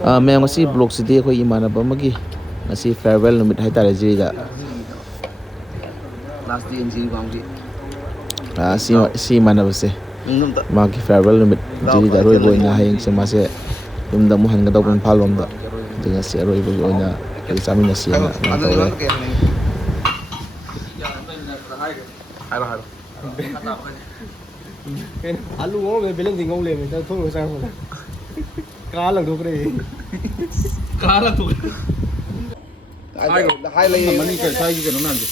ꯃꯌꯥꯝ ꯉꯁꯤ ꯕ꯭ꯂꯣꯛꯁꯤꯗꯤ ꯑꯩꯈꯣꯏ ꯏꯃꯥꯟꯅꯕ ꯑꯃꯒꯤ ꯉꯁꯤ ꯐꯦꯌꯔꯋꯦꯜ ꯅꯨꯃꯤꯠ ꯍꯥꯏꯇꯥꯔꯦ ꯖꯤꯔꯤꯗ ꯂꯥꯁ ꯗꯦ ꯑꯦꯟ ꯖꯤ ꯒꯥꯎꯟꯒꯤ ꯁꯤ ꯏꯃꯥꯟꯅꯕꯁꯦ ꯃꯥꯒꯤ ꯐꯦꯌꯔꯋꯦꯜ ꯅꯨꯃꯤꯠ ꯖꯤꯔꯤꯗ ꯑꯔꯣꯏꯕ ꯑꯣꯏꯅ ꯍꯌꯦꯡꯁꯦ ꯃꯥꯁꯦ ꯌꯨꯝꯗ ꯑꯃꯨꯛ ꯍꯟꯒꯗꯧꯕ ꯏꯝꯐꯥꯜ ꯂꯣꯝꯗ ꯑꯗꯨ ꯉꯁꯤ ꯑꯔꯣꯏꯕꯒꯤ ꯑꯣꯏꯅ ꯑꯩꯈꯣꯏ ꯆꯥꯃꯤꯟꯅꯁꯦꯅ ꯇꯧꯔꯦ. ꯍꯥꯏꯔꯣ ꯑꯂꯨ ꯉꯧꯔꯝꯕꯗ ꯕꯦꯂꯦꯟꯗꯤ ꯉꯧ ꯂꯩꯔꯝꯃꯦ ꯊꯣꯡꯉꯒ ꯆꯥꯔꯛꯄꯗ ꯀꯥ ꯂꯪꯊꯣꯛꯈ꯭ꯔꯦ. ꯍꯥꯏ ꯂꯩꯌꯦ ꯃꯅꯤ ꯁ꯭ꯋꯥꯏꯒꯤ ꯀꯩꯅꯣ ꯃꯌꯥꯝꯁꯦ.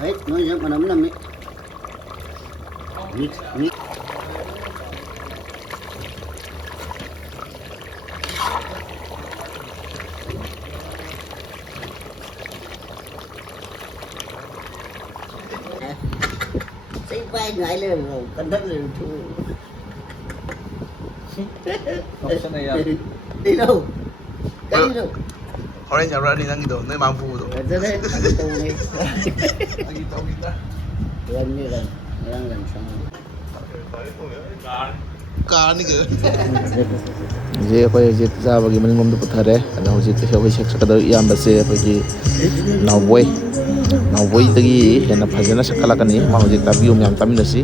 Đấy, nó nhớ mà nấm nằm ấy. Mix. Say vai lại lên rồi, cẩn thận lên thu. Đi đâu? Cái đi đâu? Orange already nangido, no man food. Ở đây, anh tàu này. Gần như gần xong. Car nigga. ꯍꯧꯖꯤꯛ ꯑꯩꯈꯣꯏ ꯍꯧꯖꯤꯛ ꯆꯥꯕꯒꯤ ꯃꯅꯤꯡꯂꯣꯝꯗ ꯄꯨꯊꯔꯦ. ꯑꯗꯣ ꯍꯧꯖꯤꯛ ꯑꯩꯈꯣꯏ ꯁꯛꯀꯗꯕ ꯏꯌꯥꯝꯕꯁꯦ ꯑꯩꯈꯣꯏꯒꯤ ꯅꯥꯎꯕꯣꯏꯗꯒꯤ ꯍꯦꯟꯅ ꯐꯖꯅ ꯁꯛꯀꯠꯂꯛꯀꯅꯤ. ꯃꯥ ꯍꯧꯖꯤꯛ ꯇꯥꯕꯤꯌꯨ, ꯃꯌꯥꯝ ꯇꯥꯃꯤꯟꯅꯁꯤ.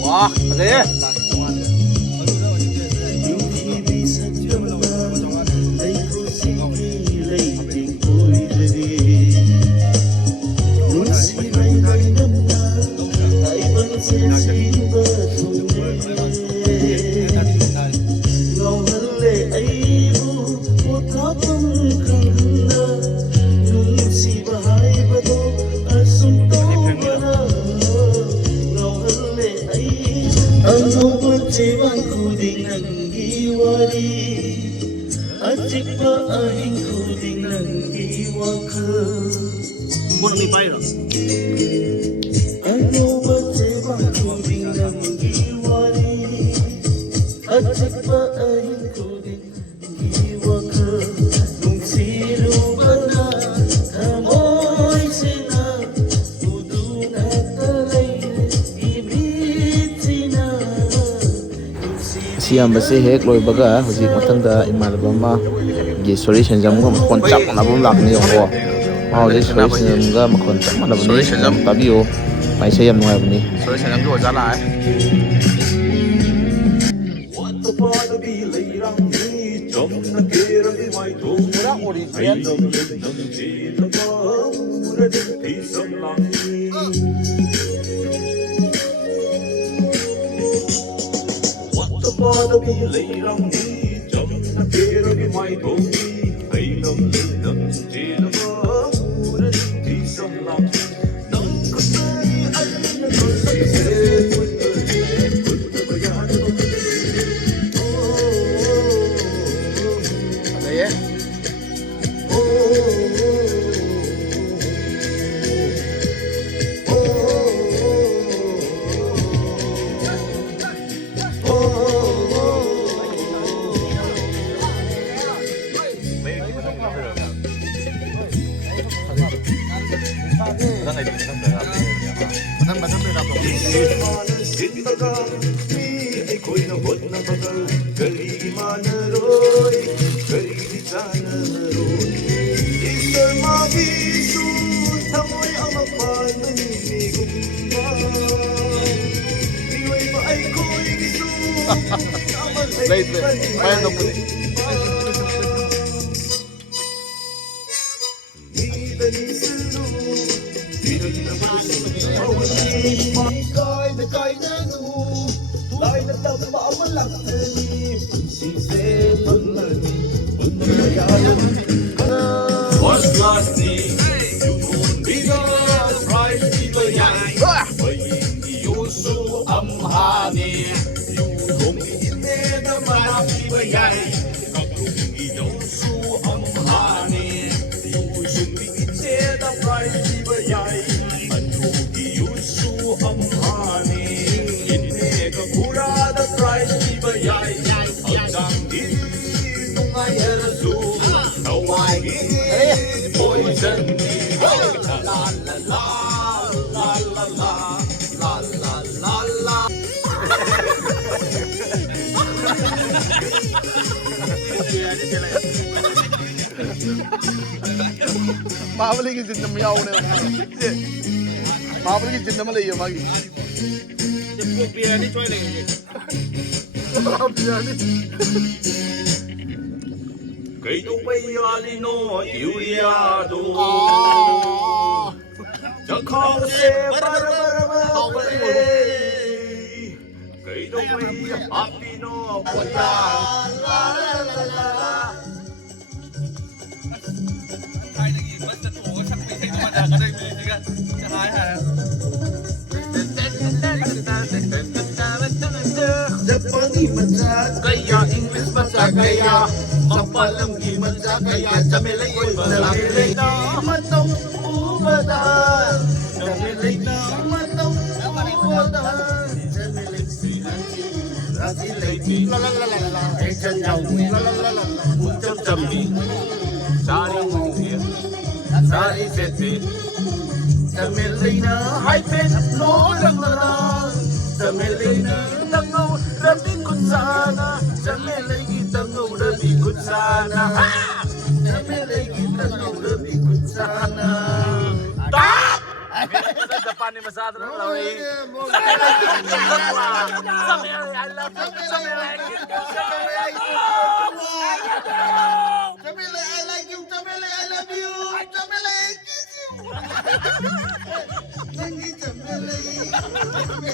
Wow, ada. Bukan mi pai rồi. ꯏꯌꯥꯝꯕꯁꯦ ꯍꯦꯛ ꯂꯣꯏꯕꯒ ꯍꯧꯖꯤꯛ ꯃꯊꯪꯗ ꯏꯃꯥꯟꯅꯕ ꯑꯃꯒꯤ ꯁꯣꯔꯤ ꯁꯦꯟꯖꯝꯒ ꯃꯈꯣꯟ ꯆꯞ ꯃꯥꯟꯅꯕ ꯑꯃ ꯂꯥꯛꯀꯅꯤ ꯌꯦꯡꯉꯣ. ꯃꯥ ꯍꯧꯖꯤꯛ ꯁꯣꯔꯤ ꯁꯦꯟꯖꯝꯒ ꯃꯈꯣꯟ ꯆꯞ ꯃꯥꯟꯅꯕꯅꯤ. ꯇꯥꯕꯤꯌꯨ, ꯃꯥ ꯏꯁꯩ ꯌꯥꯝ ꯅꯨꯡꯉꯥꯏꯕꯅꯤ. Sorry, saya nggak bisa lah. Late, may ano po din. 마블링이 진짜 미야오네. 마블링이 진짜 말이에요, 막이. 비리아니 좋아해 내게. 비리아니. Cây đâu bây giờ đi nó yêu ya đồ chẳng không sẽ không cây đâu bây giờ happy nó buồn ta Hai đứa gì mất chân ổ chắc bị thế mà đang ở đây mình cái hai hả? Kaya English bahasa kaya Mapalang iman sa kaya Jamilay ko'y malaki na matong umadan Jamilay na matong umadan Jamilay si Anji Rasilay di lalalala Ejan yaw di lalalala Muncang jambi Sari mungkir Sari sete Jamilay na haipin No lang na Jamilay na Tangaw Rabin kun sana Jamilay Tangaw Rabin kun sana Jamilay Tangaw Rabin kun sana Stop! Depan ni masyado na lang eh. Jamilay, I love you. Jamilay, I like you. Jamilay, I like you. Jamilay, I love you. Jamilay, I kiss you. Thank you, Jamilay.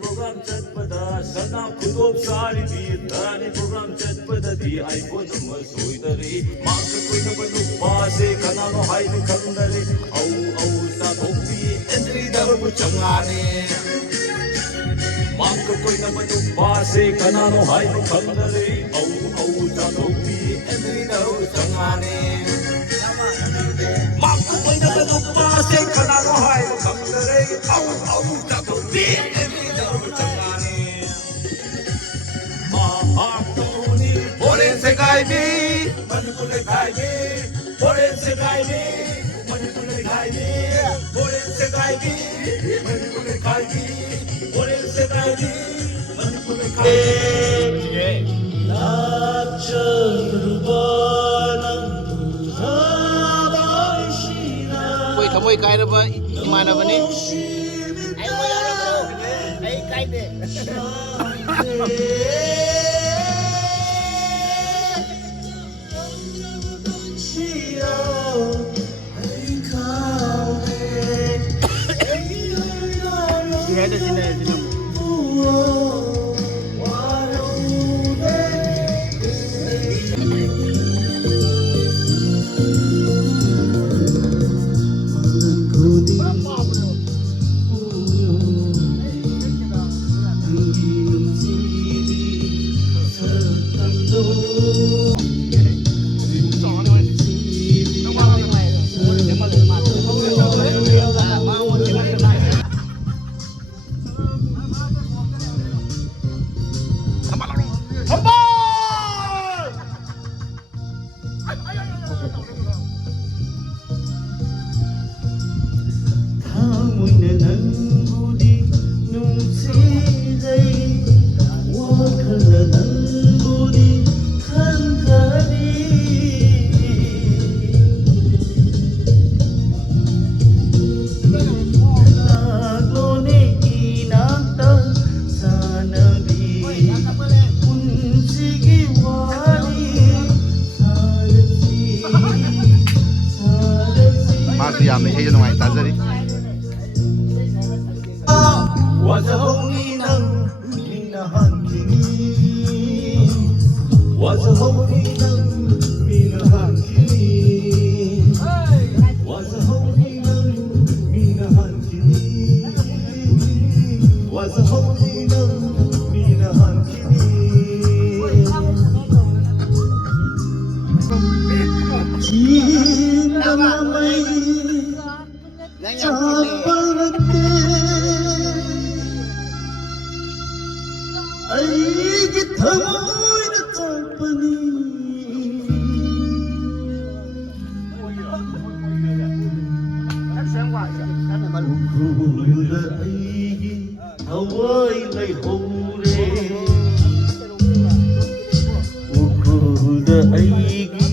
program chat pada sana kutub sari di tani program chat pada di iPhone masoi dari maka koi na banu pase kana no hai ni kandare au sa thopi entry dar bu changane maka koi na banu pase kana no hai ni kandare au sa thopi entry dar bu changane maka koi na banu pase kana no hai ni kandare au sa thopi Sekai bi, Manipur sekai bi, Foreign sekai bi, Manipur sekai bi, Foreign sekai bi, Manipur sekai bi, Foreign sekai bi, Manipur sekai bi. Wait, kamu ikai na ba? Imana ba ni? Ay, wala na bro. Ay, kahit eh. ꯃꯌꯥꯝꯅ ꯏꯁꯩꯁꯨ ꯅꯨꯡꯉꯥꯏ ꯇꯥꯖꯔꯤ 와서홍이 난 미나한기니 와서홍이 난 미나한기니 와서홍이 난 미나한기니 와서홍이 난 미나한기니 진남의 자바라데 아이게 더모이는 짤뻔이 우쿠다 아이게 하와이 레이호레 우쿠다 아이게